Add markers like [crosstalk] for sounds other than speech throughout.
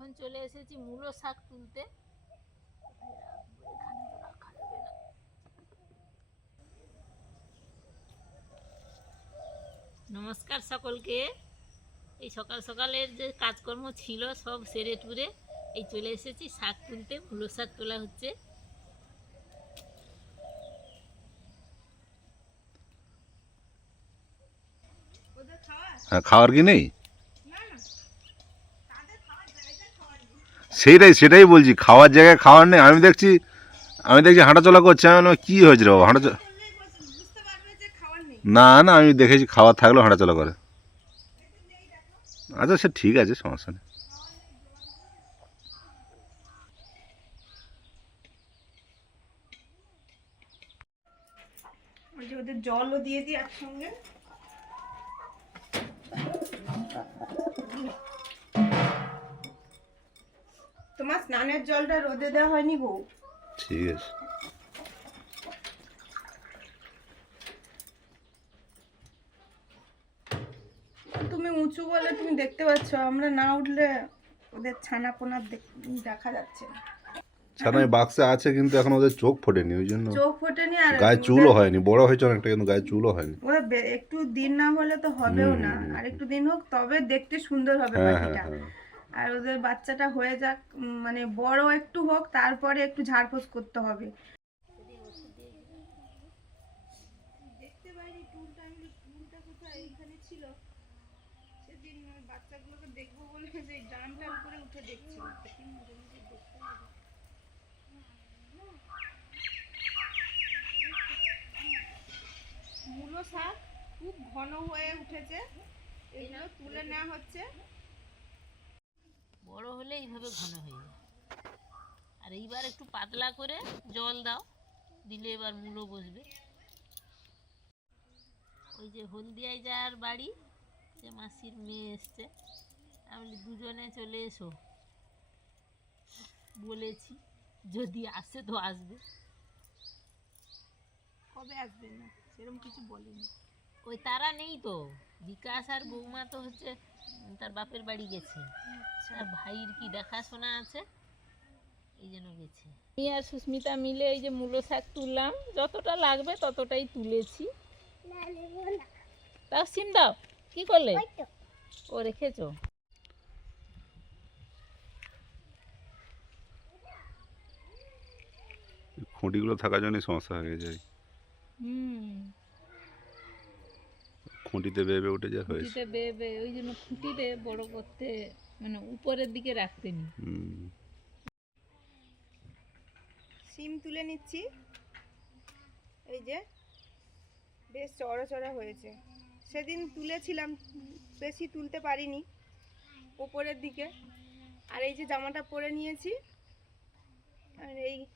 এখন চলে এসেছি মূলো শাক তুলতে। নমস্কার সকলকে। এই সকাল সকালের যে কাজকর্ম ছিল সব সেরে টুরে এই চলে এসেছি শাক তুলতে, মূলো শাক তোলা হচ্ছে। হ্যাঁ খাওয়ার কি নেই? সেইটাই সেটাই বলছি খাওয়ার জায়গায় খাওয়ার নেই। আমি দেখছি আমি দেখছি হাঁটাচলা করছে আমি বললাম, কি হয়েছে রে বাবা হাঁটা না না আমি দেখেছি খাওয়ার থাকলেও হাঁটাচলা করে। আচ্ছা সে ঠিক আছে সমস্যা নেই। জলও দিয়ে দিই একসঙ্গে। তোমার স্নানের জলটা রোদে দেওয়া হয়নি বউ? ঠিক আছে। তুমি উঁচু বলে তুমি দেখতে পাচ্ছ আমরা না উঠলে ওদের ছানা পোনা দেখা যাচ্ছে না। বাক্সে আছে কিন্তু এখন ওদের চোখ ফোটেনি ওই জন্য চোখ ফোটেনি আর গায়ে চুলও হয়নি বড় হয়েছে অনেকটা কিন্তু গায়ে চুলও হয়নি। ওদের বে- একটু দিন না হলে তো হবেও না আর একটু দিন হোক তবে দেখতে সুন্দর হবে হ্যাঁ হ্যাঁ পাখিটা হ্যাঁ। আর ওদের বাচ্চাটা হয়ে যাক মানে বড় একটু হোক, তারপরে একটু ঝাড়পোছ করতে হবে। বাচ্চাগুলোকে ডানটার উপরে উঠে দেখছিল দেখি মজা মজা দেখতে হবে। মূলো শাক খুব ঘন হয়ে উঠেছে। এগুলো তুলে নেওয়া হচ্ছে। এইভাবে ঘন হয়ে যায়। আর এইবার একটু পাতলা করে জল দাও দিলে এবার মূলো বসবে। ওই যে হলদিয়ায় যার বাড়ি সে মাসির মেয়ে এসছে আমি দুজনে চলে এসো। বলেছি যদি আসে তো আসবে। কবে আসবে না? সেরকম কিছু বলেনি। ওই তারা নেই তো। বিকাশ আর বৌমা তো হচ্ছে তার বাপের বাড়ি গেছে। আর ভাইয়ের কি দেখাশোনা আছে? এই জন্য গেছে। আমি আর সুস্মিতা মিলে এই যে মূলো শাক তুললাম। যতটা লাগবে ততটাই তুলেছি। তাও সিম দাও। কি করলে? ও রেখেছো? খুঁটিগুলো থাকার জন্যই সমস্যা হয়ে যায় হুম। খুঁটিতে বেবে উঠে যা হয়েছে। খুঁটিতে বে বে ওই জন্য খুঁটিতে বড় করতে মানে উপরের দিকে রাখতে নি সিম তুলে নিচ্ছি। এই যে বেশ চড়া চড়া হয়েছে। সেদিন তুলেছিলাম বেশি তুলতে পারিনি উপরের দিকে। আর এই যে জামাটা পরে নিয়েছি আর এই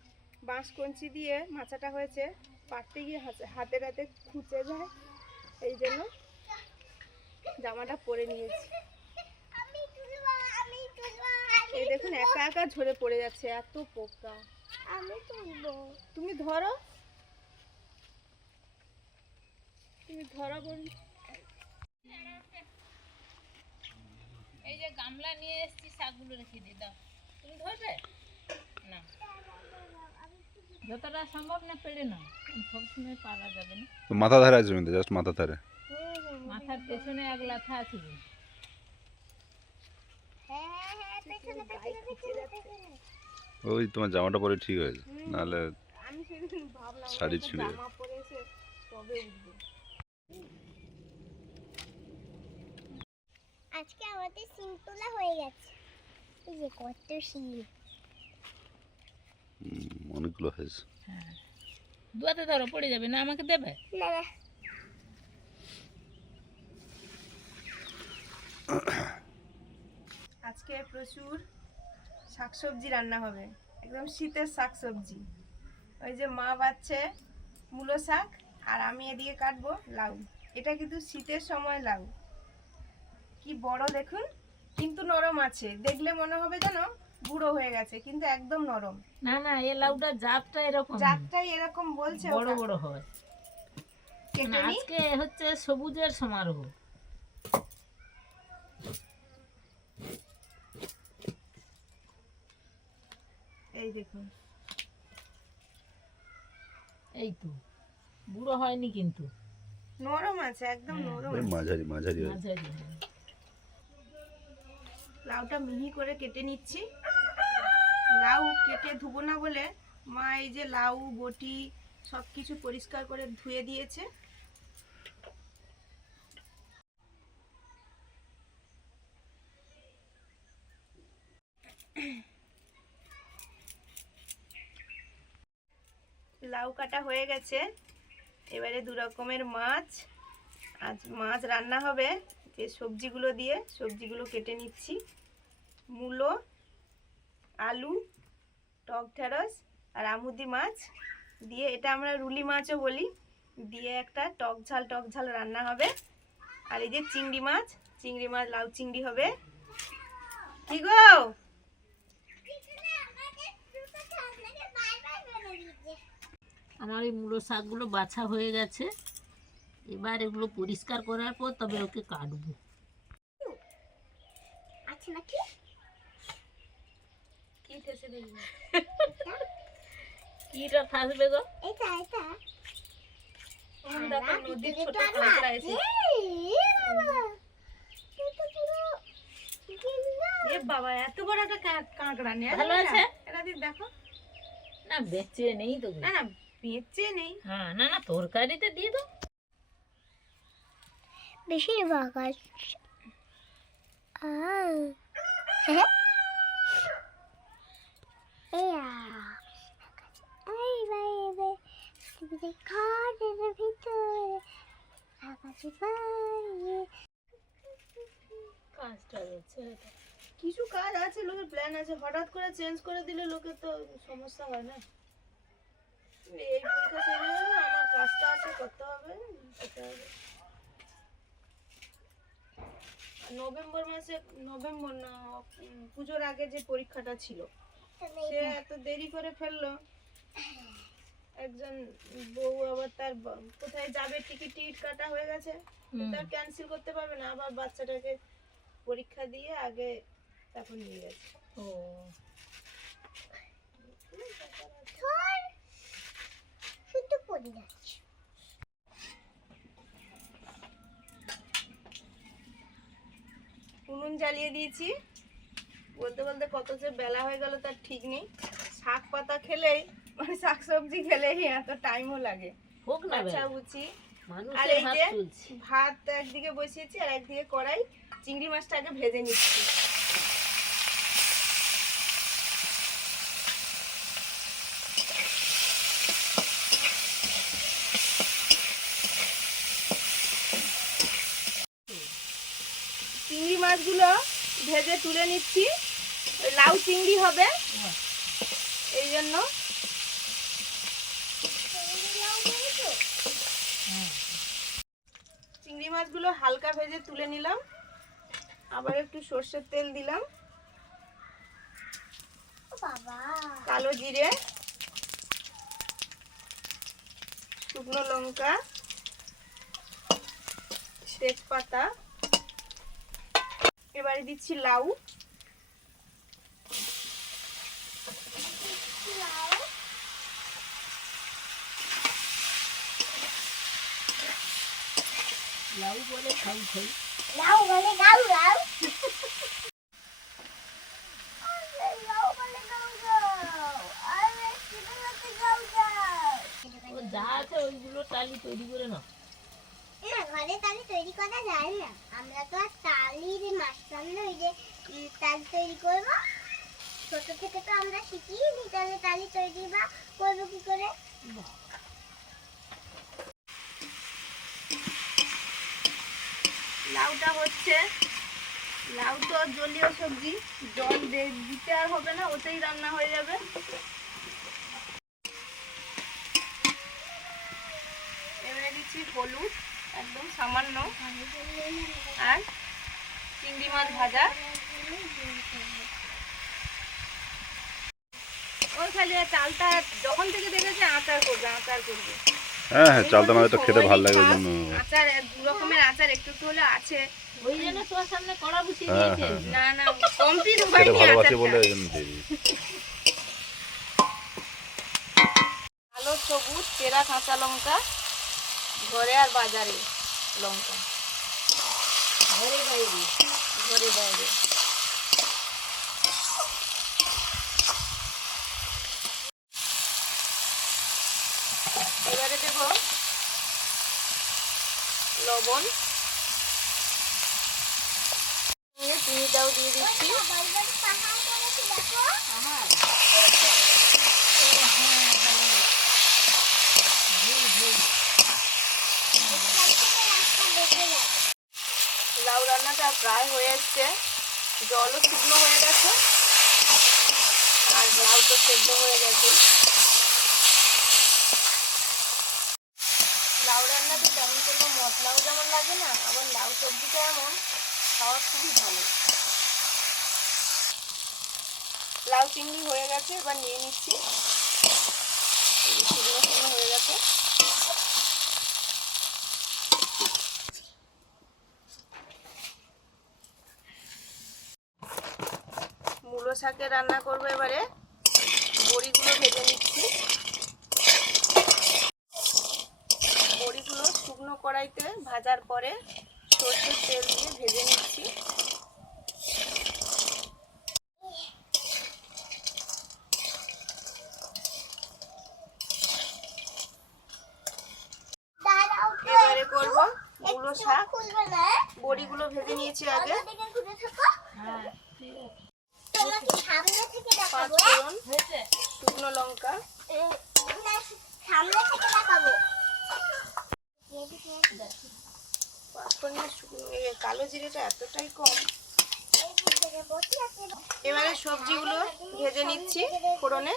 বাঁশ কঞ্চি দিয়ে মাচাটা হয়েছে পাটতে গিয়ে হাতে- হাতে হাতে খুঁচে যায়। জামাটা পরে নিয়েছি। এই দেখুন একা একা ঝরে পড়ে যাচ্ছে এত পোকা। আমি তুলবো। তুমি ধরো। তুমি ধরো বলি এই যে গামলা নিয়ে এসেছি শাকগুলো রেখে দিয়ে দাও। তুমি ধরবে? না। যতটা সম্ভব না পেরে না সবসময় পারা যাবে না। তো মাথা ধারে জমিতে জাস্ট মাথা ধারে। মাথার পেছনে এক লাথা আছে হ্যাঁ হ্যাঁ পেছনে ওই তোমার জামাটা পরে ঠিক হয়েছে নাহলে আমি সেদিন ভাবলাম শাড়ি ছিঁড়ে জামা পরে এসে তবে উঠবো। আজকে আমাদের সিম তোলা হয়ে গেছে। এই যে কত সিম হুম, অনেকগুলো হয়েছে। হ্যাঁ। দুয়াতে ধরো পড়ে যাবে না আমাকে দেবে? না না। [coughs] আজকে প্রচুর শাকসবজি রান্না হবে। একদম শীতের শাকসবজি। ওই যে মা বাচ্ছে মূলো শাক আর আমি এদিকে কাটবো লাউ। এটা কিন্তু শীতের সময় লাউ। কি বড় দেখুন কিন্তু নরম আছে। দেখলে মনে হবে যেন বুড়ো হয়ে গেছে কিন্তু একদম নরম। না না এ লাউটা জাতটা এরকম। জাতটাই এরকম বলছে বড় বড় হয়। আজকে হচ্ছে সবুজের সমারোহ। এই দেখুন। এই তো বুড়ো হয়নি কিন্তু। নরম আছে একদম নরম আছে। মাঝারি মাঝারি হয়। মাঝারি লাউটা মিহি করে কেটে নিচ্ছি। লাউ কেটে ধুবো না বলে মা এই যে লাউ বটি সব কিছু পরিষ্কার করে ধুয়ে দিয়েছে। লাউ কাটা হয়ে গেছে। এবারে দু রকমের মাছ। আজ মাছ রান্না হবে যে সবজিগুলো দিয়ে। সবজিগুলো কেটে নিচ্ছি। মূলো, আলু, টক ঢেঁড়স আর আমুদি মাছ। দিয়ে এটা আমরা রুলি মাছও বলি। দিয়ে একটা টক ঝাল টক ঝাল রান্না হবে। আর এই যে চিংড়ি মাছ চিংড়ি মাছ, লাউ চিংড়ি হবে। কি গো? আমার এই মূলো শাকগুলো বাছা হয়ে গেছে। এবার এগুলো পরিষ্কার করার পর তবে ওকে কাটবো। কিটা থাকবে গো? এটা এটা? দেখো বাবা, নদীর ছোট কাঁকড়া এসে। এ বাবা এত বড় একটা কাঁকড়া নেই ভালো আছে? এটা দেখো। না বেঁচে নেই তো না না বেঁচে নেই। হ্যাঁ না না তরকারিতে দিয়ে দাও। বেশিরভাগ ঘরের ভিতরে আকাশে বাইরে কাজটা এটা। কিছু কাজ আছে লোকের প্ল্যান আছে। হঠাৎ করে চেঞ্জ করে দিলে লোকের তো সমস্যা হয় না। এই পরীক্ষা শেষ হয়ে আমার কাজটা আছে করতে হবে করতে হবে। নভেম্বর মাসে নভেম্বর না পুজোর আগে যে পরীক্ষাটা ছিল সে এত দেরি করে ফেলল। একজন বউ আবার তার কোথায় যাবে টিকিট টিকিট কাটা হয়ে গেছে। তার ক্যান্সেল করতে পারবে না আবার বাচ্চাটাকে পরীক্ষা দিয়ে আগে তারপর নিয়ে গেছে। ও ধর শুধু পড়ে যাচ্ছে। উনুন জ্বালিয়ে দিয়েছি। বলতে বলতে কত যে বেলা হয়ে গেল তার ঠিক নেই। শাক পাতা খেলেই মানে শাক সবজি খেলেই এত টাইমও লাগে। হোক না আচ্ছা। বুঝি আর এই হাত যে ভাত একদিকে বসিয়েছি আর একদিকে কড়াই চিংড়ি মাছটা আগে ভেজে নিচ্ছি চিংড়ি মাছগুলো ভেজে তুলে নিচ্ছি। ওই লাউ চিংড়ি হবে। এই জন্য। চিংড়ি মাছগুলো হালকা ভেজে তুলে নিলাম। আবার একটু সর্ষের তেল দিলাম। বাবা। কালো জিরে। শুকনো লঙ্কা। তেজপাতা। এবারে দিচ্ছি লাউ। লাউ বলে খাই খাই। লাউ বলে গাউ গাউ। যা আছে ওইগুলো টালি তৈরি করে নাও। ঘরে তালি তৈরি করা যায় না। আমরা তো আর তালির মাঝখানে ওই যে তালি তৈরি করব। ছোট থেকে তো আমরা শিখিয়ে নি তাহলে তালি তৈরি বা করব কি করে? লাউটা হচ্ছে, লাউ তো জলীয় সবজি, জল দিতে আর হবে না, ওতেই রান্না হয়ে যাবে। এবারে দিচ্ছি হলুদ। একদম সামান্য। আর চিংড়ি মাছ ভাজা। ভালো রকমের আচার একটু একটু আছে। ওই জন্য তোমার সামনে না না সবুজ পেরা কাঁচা লঙ্কা। ঘরে আর বাজারে লঙ্কা। ঘরে বাইরে ঘরে বাইরে। এবারে দেব লবণ নিয়ে চিনিটাও দিয়ে দিচ্ছি বারবার পাহাড় করেছি দেখো আমার এখান থেকে রাস্তা দেখে যাবে লাউ প্রায় হয়ে এসছে জলও শুকনো হয়ে গেছে। আর লাউ তো সেদ্ধ হয়ে গেছে। লাউ রান্নাতে তেমন কোনো মশলাও যেমন লাগে না, আবার লাউ সবজিটা এমন, খাওয়া খুবই ভালো। লাউ চিংড়ি হয়ে গেছে, এবার নিয়ে নিচ্ছি। শুকনো শুকনো হয়ে গেছে। মূলো শাকে রান্না করব এবারে। বড়িগুলো ভেজে নিচ্ছি। বড়িগুলো শুকনো কড়াইতে ভাজার পরে সর্ষের তেল দিয়ে ভেজে নিচ্ছি দাঁড়াও তো এবারে করব মূলো একটু শাক খুলবে না বড়িগুলো ভেজে নিয়েছি আগে অন্যদিকে ঘুরে থাকো হ্যাঁ ঠিক আছে তোমাকে সামনে থেকে পাঁচ দেখাবো হ্যাঁ? ফোড়ন হয়েছে শুকনো লঙ্কা এ, না, সামনে থেকে দেখাবো পাঁচ কালো জিরেটা এতটাই কম। এবারে সবজিগুলো ভেজে নিচ্ছি ফোড়নে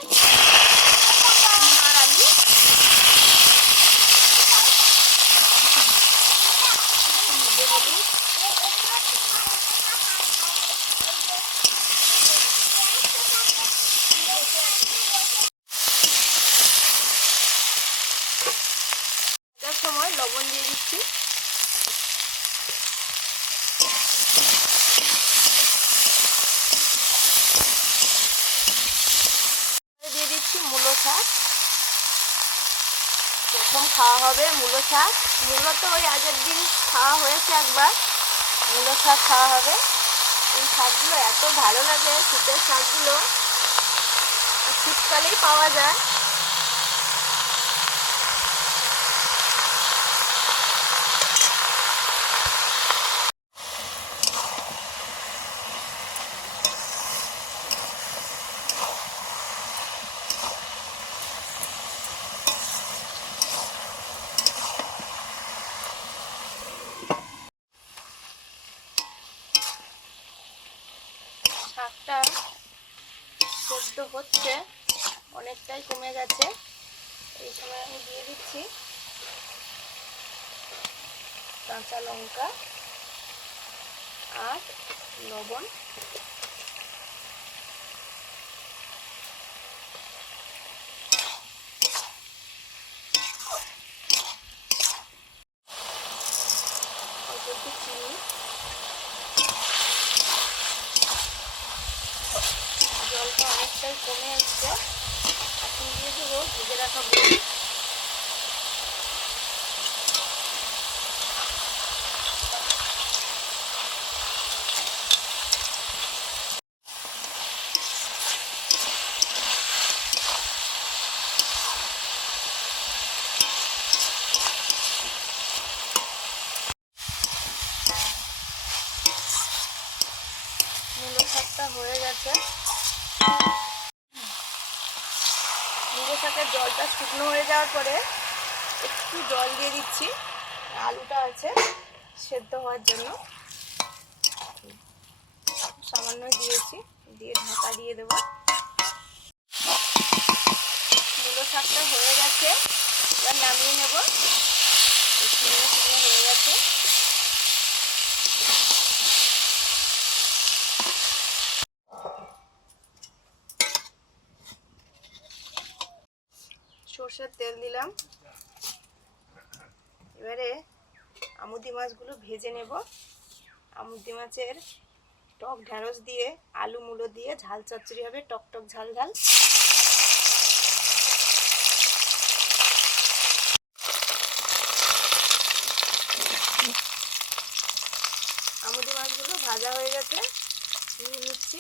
ডিম আর আলু এটার সময় লবণ দিয়ে দিচ্ছি দিয়ে দিচ্ছি মূলো শাক প্রথম খাওয়া হবে মূলো শাক। মূলো তো ওই আগের দিন খাওয়া হয়েছে একবার। মূলো শাক খাওয়া হবে। এই শাকগুলো এত ভালো লাগে, শীতের শাকগুলো। শীতকালেই পাওয়া যায় শাকটা সেদ্ধ হচ্ছে অনেকটাই কমে গেছে সময় আমি দিয়ে দিচ্ছি কাঁচা লঙ্কা আর লবণ অল্প একটু চিনি জলটা অনেকটাই কমে এসছে এখন দিয়ে দেবো ভেজে রাখা বড়ি মূলো শাকটা হয়ে গেছে মূলো জলটা শুকনো হয়ে যাওয়ার পরে একটু জল দিয়ে দিচ্ছি। আলুটা আছে সেদ্ধ হওয়ার জন্য। সামান্য দিয়েছি, দিয়ে ঢাকা দিয়ে দেবো। মূলো শাকটা হয়ে গেছে, এবার নামিয়ে নেব। শুকনো হয়ে গেছে। সর্ষের তেল দিলাম। এবারে আমুদি মাছগুলো ভেজে নেব। আমুদি মাছের টক ঢ্যাঁড়স দিয়ে, আলু মুলো দিয়ে ঝাল চচ্চড়ি হবে, টক টক ঝাল ঝাল। আমুদি মাছগুলো ভাজা হয়ে গেছে। নিয়ে নিচ্ছি।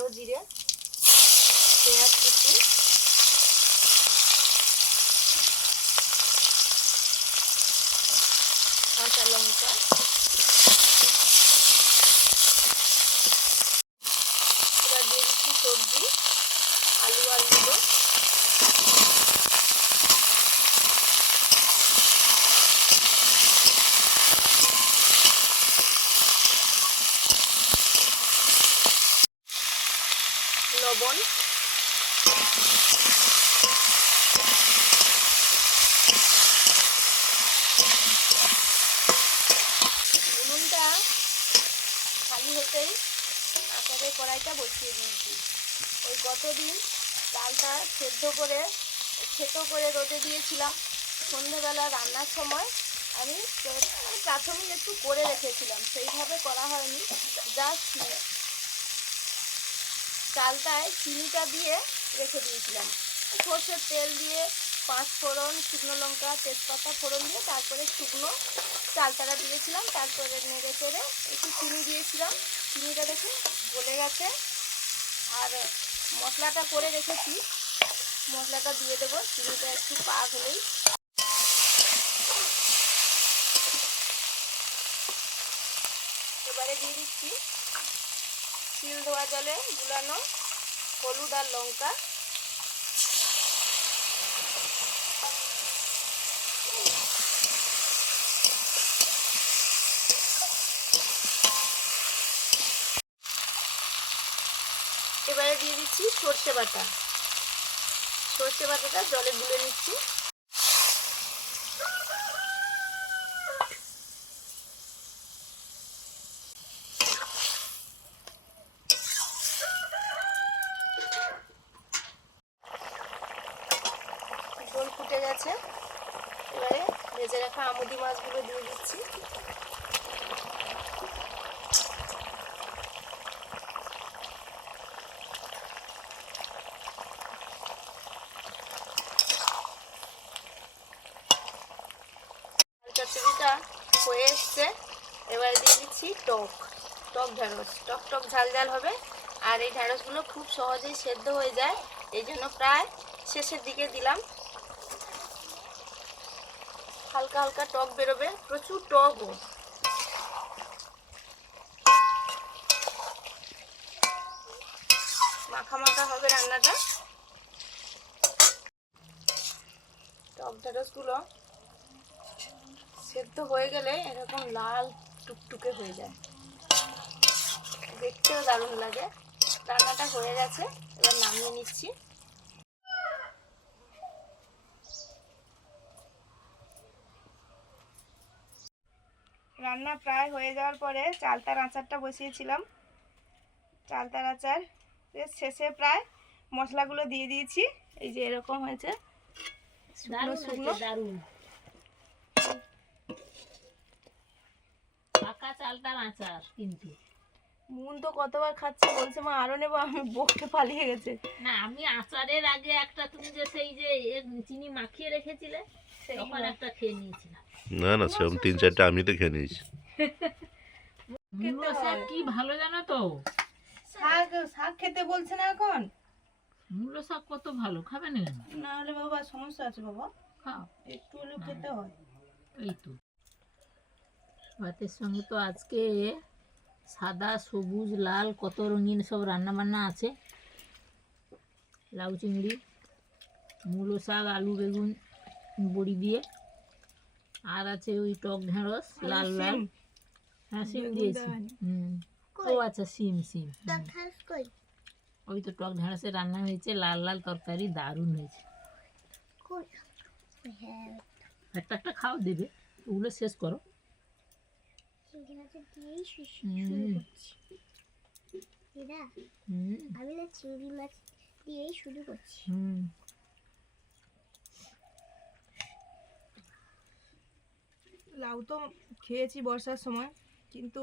কালো জিরে পেঁয়াজ কুচি। কাঁচা লঙ্কা এবার দিয়ে দিচ্ছি সবজি আলু আর মূলো লবণ উনুনটা খালি হতেই আচারের কড়াইটা বসিয়ে দিয়েছি ওই গতদিন ডালটা সেদ্ধ করে থেতো করে রোদে দিয়েছিলাম। সন্ধেবেলা রান্নার সময় আমি প্রাথমিক একটু করে রেখেছিলাম, সেইভাবে করা হয়নি। জাস্ট চালটায় চিনিটা দিয়ে রেখে দিয়েছিলাম। সর্ষের তেল দিয়ে পাঁচ ফোড়ন, শুকনো লঙ্কা, তেজপাতা ফোড়ন দিয়ে তারপরে শুকনো চালতাটা দিয়েছিলাম। তারপরে নেড়ে চেড়ে একটু চিনি দিয়েছিলাম। চিনিটা দেখে গলে গেছে। আর মশলাটা করে রেখেছি। মশলাটা দিয়ে দেবো, চিনিটা একটু পাক হলেই। এবারে দিয়ে দিচ্ছি তিল ধোয়া জলে গুলানো হলুদ আর লঙ্কা। এবারে দিয়ে দিচ্ছি সর্ষে বাটা। সর্ষে বাটাটা জলে গুলে নিচ্ছি ঝোল ফুটে গেছে এবারে ভেজে রাখা আমুদি মাছগুলো দিয়ে দিচ্ছি চচ্চড়িটা হয়ে এসছে। এবারে দিয়ে দিচ্ছি টক। টক ঢ্যাঁড়স টক টক ঝাল ঝাল হবে। আর এই ঢ্যাঁড়সগুলো খুব সহজেই সেদ্ধ হয়ে যায়। এই জন্য প্রায় শেষের দিকে দিলাম। হালকা হালকা টক বেরোবে। প্রচুর টকও। মাখা মাখা হবে রান্নাটা। টক ঢেঁড়সগুলো সেদ্ধ হয়ে গেলে এরকম লাল টুকটুকে হয়ে যায়। দেখতেও দারুণ লাগে। রান্নাটা হয়ে গেছে এবার নামিয়ে নিচ্ছি। রান্না প্রায় হয়ে যাওয়ার পরে চালতার আচারটা বসিয়েছিলাম। চালতার আচার বেশ শেষে প্রায় মশলাগুলো দিয়ে দিয়েছি। এই যে এরকম হয়েছে। দারুণ শুকনো। দারুণ পাকা চালটার আচার কিন্তু। মুন তো কতবার খাচ্ছে বলছে মা আরও নেব। আমি বকতে পালিয়ে গেছে। না আমি আচারের আগে একটা তুমি যে সেই যে চিনি মাখিয়ে রেখেছিলে তখন একটা খেয়ে নিয়েছিলাম। না না সেরকম তিন চারটা আমি তো খেয়ে নিয়েছি। শাক কি ভালো জানো তো? শাক শাক খেতে বলছে না এখন? মূলো শাক কত ভালো খাবে না? না হলে বাবা সমস্যা আছে বাবা। খাও। একটু হলেও খেতে হয়। এই তো। ভাতের সঙ্গে তো আজকে সাদা সবুজ লাল কত রঙিন সব রান্না বান্না আছে। লাউ চিংড়ি মূলো শাক আলু বেগুন বড়ি দিয়ে। আর আছে ওই টক ঢেঁড়স লাল লাল হ্যাঁ সিম দিয়েছি। হুম। ও আচ্ছা সিম সিম। ওই তো টক ঢেঁড়সের রান্না হয়েছে লাল লাল তরকারি দারুণ হয়েছে। হ্যাঁ। একটা একটা খাও দেবে ওগুলো শেষ করো। চিংড়ি মাছের দিয়েই। শুরু করছি। হুম। আমি না চিংড়ি মাছ দিয়েই শুরু করছি। হুম। লাউ তো খেয়েছি বর্ষার সময় কিন্তু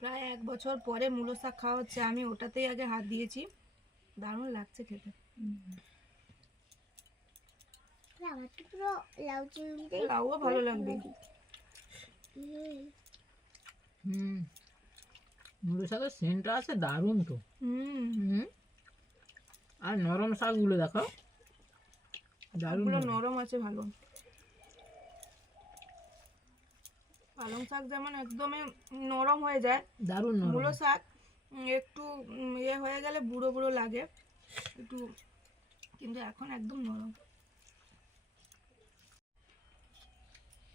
প্রায় এক বছর পরে মূলো শাক খাওয়া হচ্ছে আমি ওটাতেই আগে হাত দিয়েছি। দারুণ লাগছে খেতে। লাউ চিংড়িটাই লাউও ভালো লাগবে। হুম। মুলো শাকের সেন্টটা আছে দারুণ তো। হুম। আর নরম শাকগুলো দেখো। দারুণ নরম। আছে ভালো। পালং শাক যেমন একদমই নরম হয়ে যায় দারুণ মূলো শাক একটু ইয়ে হয়ে গেলে বুড়ো বুড়ো লাগে একটু কিন্তু এখন একদম নরম।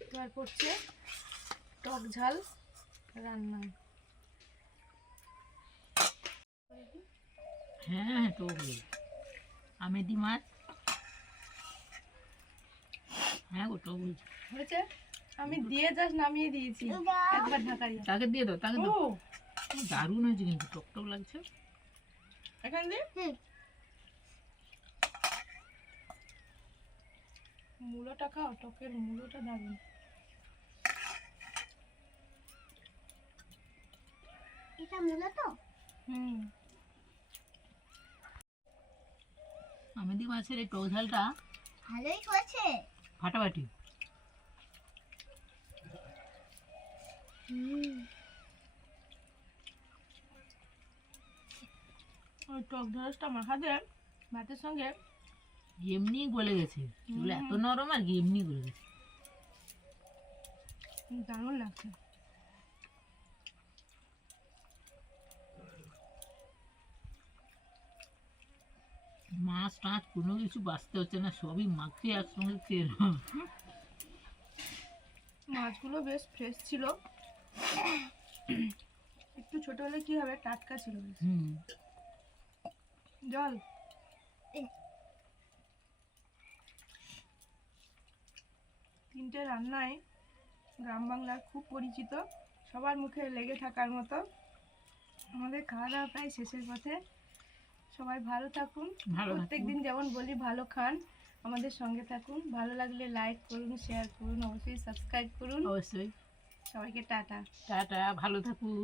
এবার পড়ছে টক ঝাল। রান্না। হ্যাঁ হ্যাঁ টকলি আমেদি মাছ। হ্যাঁ গো টকলি হয়েছে আমি দিয়ে জাস্ট নামিয়ে দিয়েছি। একবার ঢাকা দিয়ে। তাকে দিয়ে দাও তাকে ও। দাও দারুণ হয়েছে কিন্তু টক টক লাগছে। এখান দিয়ে। মূলোটা খাও টকের মূলোটা দারুণ। এটা মূলত হুম। আমেদি মাছের এই টোঝালটা ভালোই হয়েছে। ফাটাফাটি। হুম। ওই টক ঢালসটা মাখাতে ভাতের সঙ্গে এমনি গলে গেছে। এগুলো এত নরম আর এমনি গলে গেছে। দারুণ লাগছে। মাছ টাছ কোনো কিছু বাঁচতে হচ্ছে না সবই মাখতে একসঙ্গে খেয়ে নাও। মাছগুলো বেশ ফ্রেশ ছিল। একটু ছোট হলে কি হবে? টাটকা ছিল হুম। জল। তিনটে রান্নায় গ্রাম বাংলার খুব পরিচিত। সবার মুখে লেগে থাকার মতো। আমাদের খাওয়া দাওয়া প্রায় শেষের পথে। সবাই ভালো থাকুন। প্রত্যেকদিন প্রত্যেক দিন যেমন বলি ভালো খান। আমাদের সঙ্গে থাকুন। ভালো লাগলে লাইক করুন শেয়ার করুন অবশ্যই সাবস্ক্রাইব করুন। অবশ্যই। সবাইকে টাটা। টাটা ভালো থাকুন।